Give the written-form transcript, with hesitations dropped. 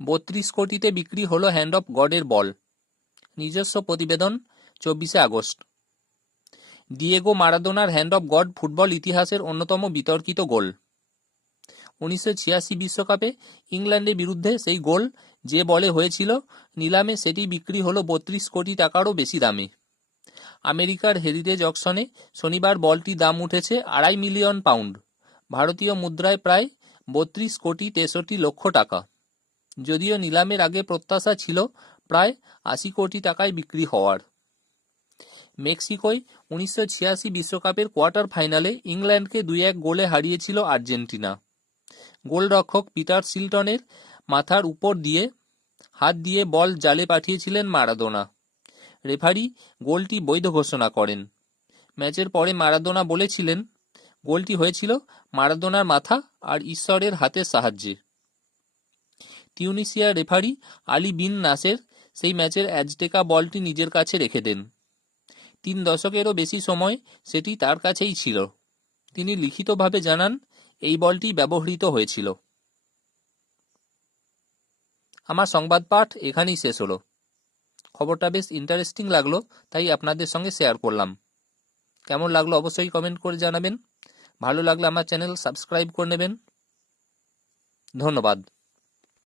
32 কোটিতে বিক্রি হলো হ্যান্ড অফ গডের বল। নিজস্ব প্রতিবেদন 24 আগস্ট। ডিয়েগো মারাদোনার হ্যান্ড অফ গড ফুটবল ইতিহাসের অন্যতম বিতর্কিত গোল। 1986 বিশ্বকাপে ইংল্যান্ডের বিরুদ্ধে সেই গোল যে বলে হয়েছিল, নিলামে সেটি বিক্রি হলো 32 কোটি টাকারও বেশি দামে। আমেরিকার হেরিটেজ অকশনে শনিবার বলটির দাম উঠেছে 2.5 মিলিয়ন পাউন্ড, ভারতীয় মুদ্রায় প্রায় 32 কোটি 63 লক্ষ টাকা। যদিও নিলামের আগে প্রত্যাশা ছিল প্রায় 80 কোটি টাকায় বিক্রি হওয়ার। মেক্সিকোয় 1986 বিশ্বকাপের কোয়ার্টার ফাইনালে ইংল্যান্ডকে 2-1 গোলে হারিয়েছিল আর্জেন্টিনা। গোলরক্ষক পিটার শিলটনের মাথার উপর দিয়ে হাত দিয়ে বল জালে পাঠিয়েছিলেন মারাদোনা। রেফারি গোলটি বৈধ ঘোষণা করেন। ম্যাচের পরে মারাদোনা বলেছিলেন, গোলটি হয়েছিল মারাদোনার মাথা আর ঈশ্বরের হাতের সাহায্যে। টিউনিসিয়ার রেফারি আলী বিন নাসের সেই ম্যাচের অ্যাজটেকা বলটি নিজের কাছে রেখে দেন। 3 দশকেরও বেশি সময় সেটি তার কাছেই ছিল। তিনি লিখিতভাবে জানান, এই বলটি ব্যবহৃত হয়েছিল। আমার সংবাদ পাঠ এখানেই শেষ হলো। খবরটা বেশ ইন্টারেস্টিং লাগলো, তাই আপনাদের সঙ্গে শেয়ার করলাম। কেমন লাগলো অবশ্যই কমেন্ট করে জানাবেন। ভালো লাগলে আমার চ্যানেল সাবস্ক্রাইব করে নেবেন। ধন্যবাদ।